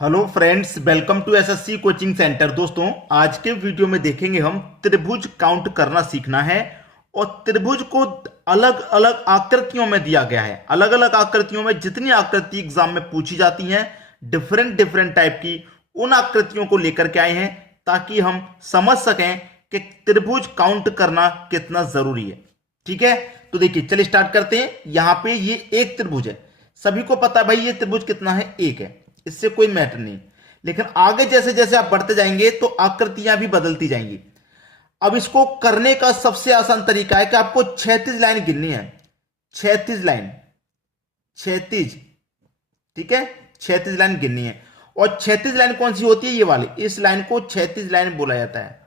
Hello friends, welcome to SSC coaching centre. दोस्तों, आज के वीडियो में देखेंगे हम त्रिभुज काउंट करना सीखना है। और त्रिभुज को अलग अलग आकृतियों में दिया गया है। अलग अलग आकृतियों में जितनी आकृति एग्जाम में पूछी जाती हैं, डिफरेंट डिफरेंट टाइप की, उन आकृतियों को लेकर के आए हैं ताकि हम समझ सकें कि त्रिभुज काउंट करना कितना जरूरी है। ठीक है, तो देखिए चलिए स्टार्ट करते हैं। यहां पे ये एक त्रिभुज है, सभी को पता है भाई ये त्रिभुज कितना है, एक है, इससे कोई मैटर नहीं। लेकिन आगे जैसे जैसे आप बढ़ते जाएंगे तो आकृतियां भी बदलती जाएंगी। अब इसको करने का सबसे आसान तरीका है कि आपको 36 लाइन गिननी है। 36 लाइन, 36, ठीक है, 36 लाइन गिननी है। और 36 लाइन कौन सी होती है? ये वाली, इस लाइन को 36 लाइन बोला जाता है।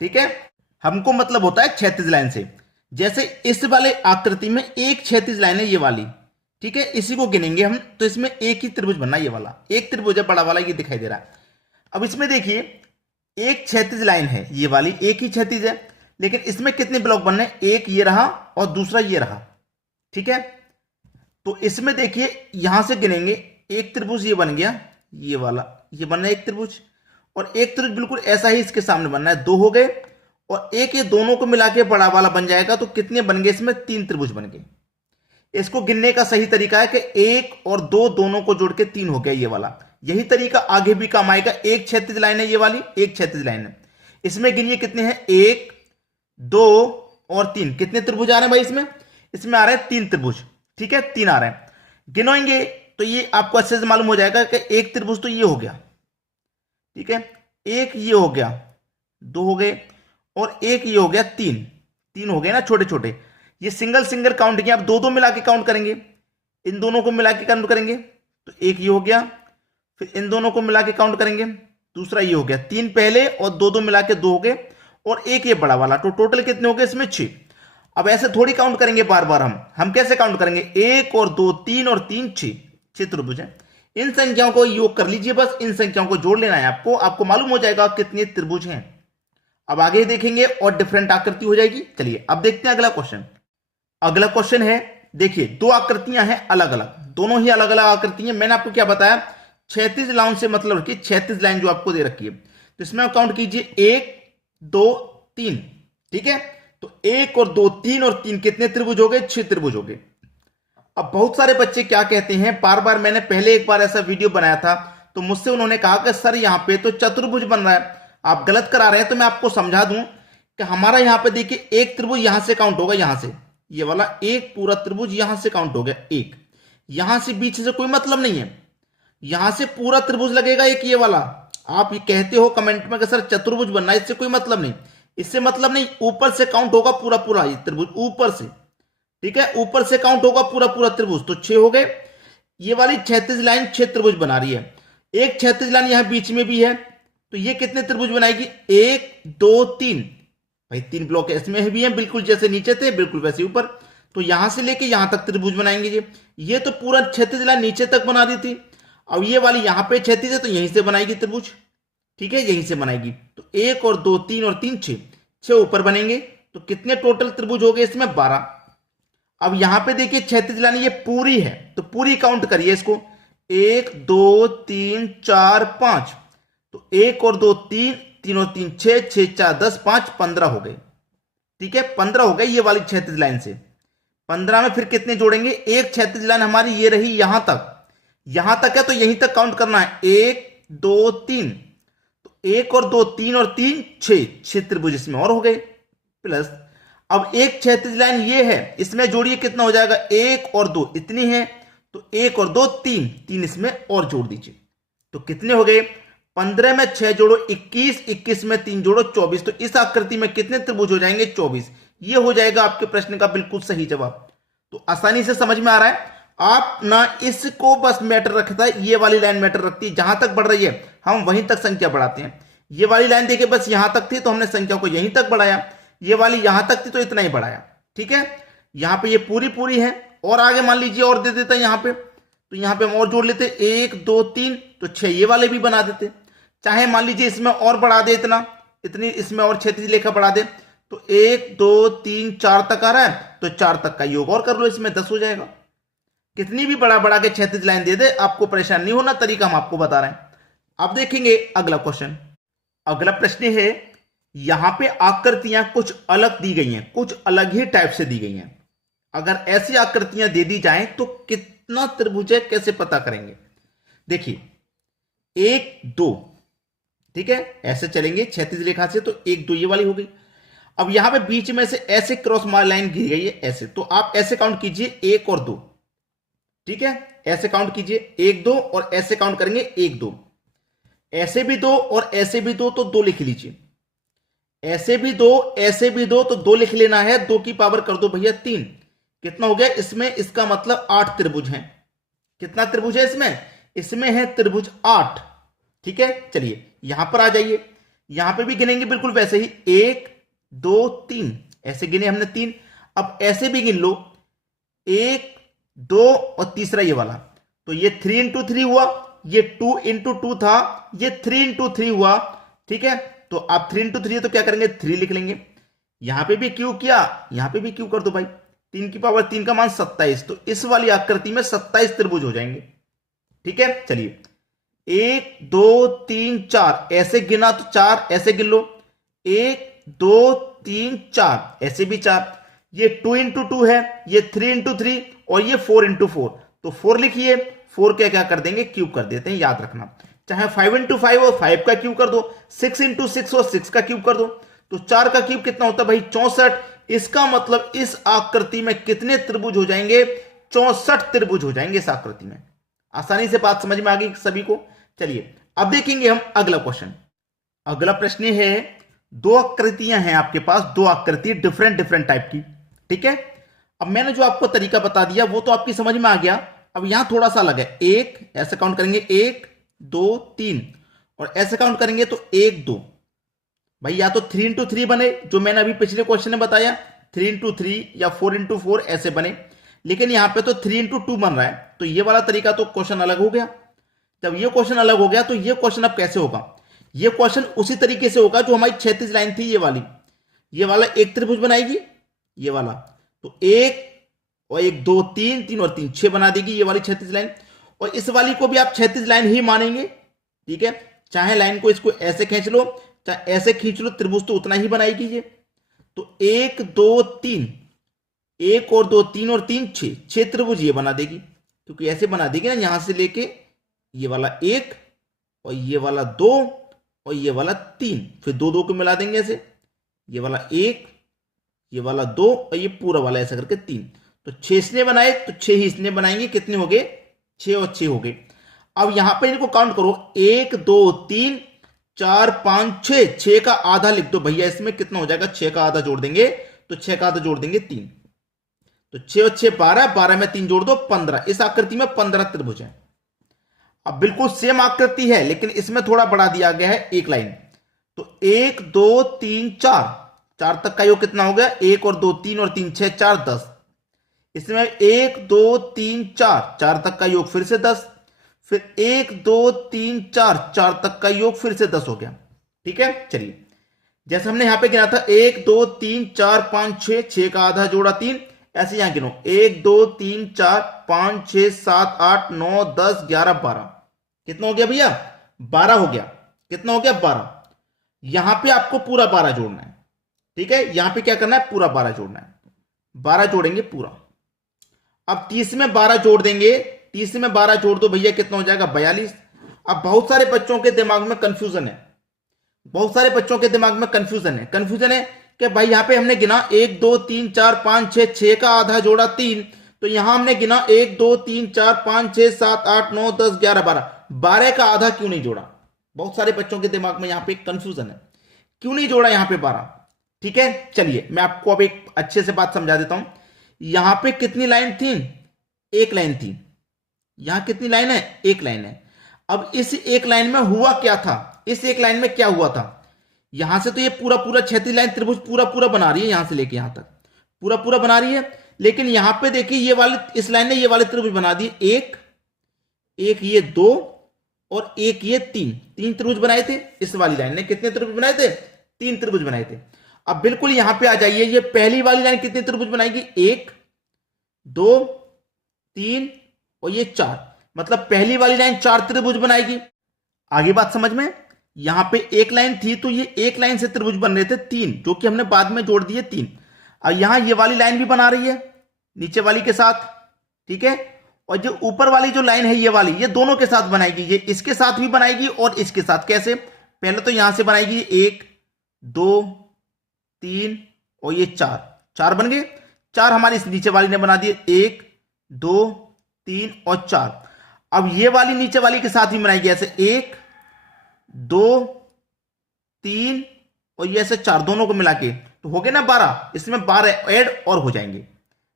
ठीक है, हमको मतलब होता है 36 लाइन से। जैसे इस वाले आकृति में एक 36 लाइन है, ये वाली, ठीक है, इसी को गिनेंगे हम। तो इसमें एक ही त्रिभुज बनना, ये वाला एक त्रिभुज है, बड़ा वाला ये दिखाई दे रहा है। अब इसमें देखिए एक 36 लाइन है, ये वाली एक ही 36 है, लेकिन इसमें कितने ब्लॉक बनने? एक ये रहा और दूसरा ये रहा। ठीक है, तो इसमें देखिए यहां से गिनेंगे, एक त्रिभुज ये बन गया, ये वाला ये बनना है एक त्रिभुज, और एक त्रिभुज बिल्कुल ऐसा ही इसके सामने बनना है, दो हो गए। और एक ये दोनों को मिला के बड़ा वाला बन जाएगा, तो कितने बन गए? इसमें तीन त्रिभुज बन गए। इसको गिनने का सही तरीका है कि एक और दो दोनों को जोड़ के तीन हो गया, ये वाला। यही तरीका आगे भी काम आएगा। एक 36 लाइन है, ये वाली एक 36 लाइन है। इसमें गिनिए कितने हैं? एक, दो और तीन। कितने त्रिभुज आ रहे हैं भाई इसमें? इसमें आ रहे हैं तीन त्रिभुज। ठीक है, तीन आ रहे हैं। गिनोएंगे तो ये आपको अच्छे से मालूम हो जाएगा कि एक त्रिभुज तो ये हो गया, ठीक है, एक ये हो गया, दो हो गए, और एक ये हो गया, तीन। तीन हो गए ना छोटे छोटे। ये सिंगल सिंगल काउंट किया, अब दो दो मिला के काउंट करेंगे, इन दोनों को मिला के काउंट करेंगे तो एक ये हो गया, फिर इन दोनों को मिला के काउंट करेंगे, दूसरा ये हो गया। तीन पहले और दो दो मिला के दो हो गए, और एक ये बड़ा वाला। तो टोटल कितने हो गए इसमें? 6। अब ऐसे थोड़ी काउंट करेंगे बार बार, हम कैसे काउंट करेंगे? एक और दो, तीन और तीन, 6 त्रिभुज है। इन संख्याओं को योग कर लीजिए, बस इन संख्याओं को जोड़ लेना है आपको मालूम हो जाएगा कितने त्रिभुज हैं। अब आगे देखेंगे और डिफरेंट आकृति हो जाएगी। चलिए अब देखते हैं अगला क्वेश्चन। अगला क्वेश्चन है, देखिए दो आकृतियां हैं अलग अलग, दोनों ही अलग अलग आकृति हैं। मैंने आपको क्या बताया? 36 लाइन से मतलब कि 36 लाइन जो आपको दे रखी है, तो इसमें काउंट कीजिए, एक, दो, तीन। ठीक है, तो एक और दो, तीन और तीन, कितने त्रिभुज हो गए? 6 त्रिभुज हो गए। अब बहुत सारे बच्चे क्या कहते हैं, बार बार, मैंने पहले एक बार ऐसा वीडियो बनाया था, तो मुझसे उन्होंने कहा कि सर यहां पे तो चतुर्भुज बन रहा है, आप गलत करा रहे हैं। तो मैं आपको समझा दूं कि हमारा यहां पे देखिए एक त्रिभुज यहां से काउंट होगा, यहां से ये वाला एक पूरा त्रिभुज यहां से काउंट हो गया, एक। यहां से बीच से कोई मतलब नहीं है, यहां से पूरा त्रिभुज लगेगा एक, ये वाला। आप ये कहते हो कमेंट में कि सर चतुर्भुज बनना है, इससे कोई मतलब नहीं, इससे मतलब नहीं। ऊपर से काउंट होगा पूरा पूरा ये त्रिभुज, ऊपर से, ठीक है, ऊपर से काउंट होगा पूरा पूरा त्रिभुज। तो 6 हो गए। ये वाली 36 लाइन 6 त्रिभुज बना रही है। एक 36 लाइन यहां बीच में भी है, तो ये कितने त्रिभुज बनाएगी? एक, दो, तीन। भाई तीन ब्लॉक इसमें भी हैं, बिल्कुल जैसे नीचे थे बिल्कुल वैसे ऊपर। तो यहां से लेके यहां तक त्रिभुज बनाएंगे। ये तो पूरा 36 लाइन नीचे तक बना दी थी। अब ये वाली यहां पे 36 है, तो यहीं से बनाएगी त्रिभुज। ठीक है, यहीं से बनाएगी। तो एक और दो, तीन और तीन, 6, 6 ऊपर बनेंगे। तो कितने टोटल त्रिभुज हो गए इसमें? 12। अब यहां पे देखिए 36 लाइन ये पूरी है, तो पूरी काउंट करिए इसको, एक, दो, तीन, चार, 5। तो एक और दो, तीन, तीन और तीन, 6, 6, 4, 10, 5, 15 हो गए। ठीक है, 15 हो गए ये वाली 36 लाइन से। 15 में फिर कितने जोड़ेंगे? एक 36 लाइन हमारी ये रही यहां तक, यहां तक है, तो यहीं तक काउंट करना है, एक, दो, तीन। तो एक और दो, तीन और तीन, 6 त्रिभुज इसमें और हो गए। प्लस अब एक 36 लाइन ये है, इसमें जोड़िए कितना हो जाएगा? एक और दो, इतनी है, तो एक और दो, तीन, तीन इसमें और जोड़ दीजिए। तो कितने हो गए? 15 में 6 जोड़ो 21, 21 में 3 जोड़ो 24। तो इस आकृति में कितने त्रिभुज हो जाएंगे? 24। ये हो जाएगा आपके प्रश्न का बिल्कुल सही जवाब। तो आसानी से समझ में आ रहा है। आप ना इसको बस मैटर रखता है, ये वाली लाइन मैटर रखती है, जहां तक बढ़ रही है हम वहीं तक संख्या बढ़ाते हैं। ये वाली लाइन देखिए बस यहां तक थी, तो हमने संख्या को यहीं तक बढ़ाया। ये वाली यहां तक थी, तो इतना ही बढ़ाया। ठीक है, यहां पे ये पूरी पूरी है, और आगे मान लीजिए और दे देता है यहां पे, तो यहां पे हम और जोड़ लेते, एक, दो, तीन, तो 6 ये वाले भी बना देते। चाहे मान लीजिए इसमें और बढ़ा दे, इतनी इसमें और 36 लेखा बढ़ा दे, तो 1, 2, 3, 4 तक आ रहा है, तो 4 तक का योग और कर लो, इसमें 10 हो जाएगा। कितनी भी बड़ा बड़ा के 36 लाइन दे दे, आपको परेशान नहीं होना, तरीका हम आपको बता रहे हैं। अब देखेंगे अगला क्वेश्चन। अगला प्रश्न है, यहां पे आकृतियां कुछ अलग दी गई हैं, कुछ अलग ही टाइप से दी गई हैं। अगर ऐसी आकृतियां दे दी जाएं तो कितना त्रिभुज है, कैसे पता करेंगे? देखिए, 1 2, ठीक है, ऐसे चलेंगे क्षैतिज रेखा से, तो 1 2 ये वाली हो गई। अब यहां पे बीच में से ऐसे क्रॉस मार लाइन दी गई है ऐसे, तो आप ऐसे काउंट कीजिए 1 और 2, ठीक है, ऐसे काउंट कीजिए 1 2 और ऐसे काउंट करेंगे 1 2, ऐसे भी 2 और ऐसे भी 2, तो 2 लिख लीजिए, ऐसे भी 2 ऐसे भी 2, तो 2 लिख लेना है। 2 की पावर कर दो भैया 3, कितना हो गया इसमें? इसका मतलब 8 त्रिभुज हैं। कितना त्रिभुज है इसमें? इसमें है त्रिभुज 8, ठीक है। चलिए यहां पर आ जाइए, यहां पे भी गिनेंगे बिल्कुल वैसे ही, 1 2 3, ऐसे गिने हमने 3। अब ऐसे भी गिन लो, 1 2 और तीसरा ये वाला, तो ये 3 इंटू 3 हुआ, ये 2 इंटू 2 था, ये 3 इंटू 3 हुआ, ठीक है। तो आप 3 इंटू 3 है तो क्या करेंगे? 3 लिख लेंगे। यहां पे भी क्यू किया, यहां पे भी क्यू कर दो भाई, 3 की पावर 3 का मान 27, तो इस वाली आकृति में 27 त्रिभुज हो जाएंगे, ठीक है। चलिए 1 2 3 4, ऐसे गिना तो 4, ऐसे गिन लो, 1 2 3 4, ऐसे भी 4, ये 2 इंटू 2 है, ये 3 इंटू 3 और ये 4 इंटू 4, तो 4 लिखिए। 4 क्या क्या कर देंगे? क्यूब कर देते हैं, याद रखना। चाहे 5 इंटू 5 और 5 का क्यूब कर दो, 6 इंटू 6 और 6 का क्यूब कर दो, तो 4 का क्यूब कितना होता है भाई? 64। इसका मतलब इस आकृति में कितने त्रिभुज हो जाएंगे? 64 त्रिभुज हो जाएंगे इस आकृति में। आसानी से बात समझ में आ गई सभी को। चलिए अब देखेंगे हम अगला क्वेश्चन। अगला प्रश्न है, 2 आकृतियां हैं आपके पास, 2 आकृति डिफरेंट डिफरेंट टाइप की, ठीक है। अब मैंने जो आपको तरीका बता दिया वो तो आपकी समझ में आ गया। अब यहां थोड़ा सा अलग है, 1 ऐसे काउंट करेंगे 1 2 3, और ऐसे काउंट करेंगे तो 1 2, भाई या तो 3 इंटू 3 बने, जो मैंने अभी पिछले क्वेश्चन में बताया 3 इंटू 3, या 4 इंटू 4 ऐसे बने, लेकिन यहां पे तो 3 इंटू 2 बन रहा है, तो ये वाला तरीका तो क्वेश्चन अलग हो गया। जब ये क्वेश्चन अलग हो गया तो ये क्वेश्चन अब कैसे होगा? ये क्वेश्चन उसी तरीके से होगा जो हमारी क्षैतिज लाइन थी, ये वाली, ये वाला एक त्रिभुज बनाएगी, ये वाला, तो 1 और 1 2 3 3 और 3 6 बना देगी ये वाली क्षैतिज लाइन, और इस वाली को भी आप क्षैतिज लाइन ही मानेंगे, ठीक है। चाहे लाइन को इसको ऐसे खींच लो, चाहे ऐसे खींच लो, त्रिभुज तो उतना ही बनाएगी ये। तो 1 2 3, 1 और 2 3 और 3 6 त्रिभुज ये बना देगी, क्योंकि ऐसे बना देगी ना, यहां से लेके ये वाला 1 और ये वाला 2 और ये वाला 3, फिर 2 2 को मिला देंगे ऐसे, ये वाला 1 ये वाला 2 और ये पूरा वाला ऐसा करके 3, तो 6 इसने बनाए तो 6 ही इसने बनाएंगे। कितने हो गए? 6 और 6 हो गए। अब यहां पर इनको काउंट करो, 1 2 3 4 5 6, 6 का आधा लिख दो भैया, इसमें कितना हो जाएगा? 6 का आधा जोड़ देंगे, तो 6 का आधा जोड़ देंगे 3, तो 6 और 6 12, 12 में 3 जोड़ दो 15। इस आकृति में 15 त्रिभुज है। अब बिल्कुल सेम आकृति है, लेकिन इसमें थोड़ा बढ़ा दिया गया है एक लाइन, तो 1 2 3 4, 4 तक का योग कितना हो गया? 1 और 2 3 और 3 6 4 10। इसमें 1 2 3 4, 4 तक का योग फिर से 10, फिर 1 2 3 4, 4 तक का योग फिर से 10 हो गया, ठीक है। चलिए जैसे हमने यहां पे गिना था 1 2 3 4 5 6, 6 का आधा जोड़ा 3, ऐसे यहां गिनो 1 2 3 4 5 6 7 8 9 10 11 12, कितना हो गया भैया? 12 हो गया। कितना हो गया? 12। यहां पे आपको पूरा 12 जोड़ना है, ठीक है। यहां पे क्या करना है? पूरा 12 जोड़ना है, 12 जोड़ेंगे पूरा। अब 30 में 12 जोड़ देंगे, 30 में 12 जोड़ दो भैया, कितना हो जाएगा? 42। अब बहुत सारे बच्चों के दिमाग में कंफ्यूजन है, बहुत सारे बच्चों के दिमाग में कंफ्यूजन है कि भाई यहां पे हमने गिना 1 2 3 4 5 6, 6 का आधा जोड़ा 3, तो यहां हमने गिना 1 2 3 4 5 6 7 8 9 10 11 12, 12 का आधा क्यों नहीं जोड़ा? बहुत सारे बच्चों के दिमाग में यहां पे कंफ्यूजन है, क्यों नहीं जोड़ा यहां पे 12? ठीक है, चलिए मैं आपको अब एक अच्छे से बात समझा देता हूं। यहां पे कितनी लाइन थी? एक लाइन थी। यहां कितनी लाइन है? एक लाइन है। अब इस एक लाइन में हुआ क्या था? इस एक लाइन में क्या हुआ था? यहां से तो ये पूरा पूरा क्षैतिज लाइन त्रिभुज पूरा पूरा बना रही है, यहां से लेके यहां तक पूरा पूरा बना रही है, लेकिन यहां पे देखिए ये वाले, इस लाइन ने ये वाले त्रिभुज बना दिए, एक ये 2 और एक ये 3 त्रिभुज बनाए थे। इस वाली लाइन ने कितने त्रिभुज बनाए थे? 3 त्रिभुज बनाए थे। अब बिल्कुल यहां पे आ जाइए, ये पहली वाली लाइन कितने त्रिभुज बनाएगी? 1 2 3 और ये 4, मतलब पहली वाली लाइन 4 त्रिभुज बनाएगी। आगे बात समझ में। यहां पे एक लाइन थी तो ये एक लाइन से त्रिभुज बन रहे थे 3, जो कि हमने बाद में जोड़ दिए 3। और यहां ये वाली लाइन भी बना रही है नीचे वाली के साथ, ठीक है। और जो ऊपर वाली जो लाइन है ये वाली, ये दोनों के साथ बनाएगी, ये इसके साथ भी बनाएगी और इसके साथ। कैसे? पहले तो यहां से बनाएगी 1 2 3 और ये 4 बन गए। 4 हमारी इस नीचे वाली ने बना दिए, 1 2 3 और 4। अब ये वाली नीचे वाली के साथ भी बनाएगी ऐसे 1 2 3 और ये ऐसे 4, दोनों को मिला के तो हो गए ना 12। इसमें 12 ऐड और हो जाएंगे।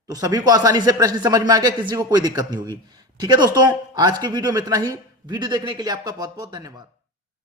तो सभी को आसानी से प्रश्न समझ में आ गया, किसी को कोई दिक्कत नहीं होगी। ठीक है दोस्तों, आज के वीडियो में इतना ही। वीडियो देखने के लिए आपका बहुत बहुत धन्यवाद।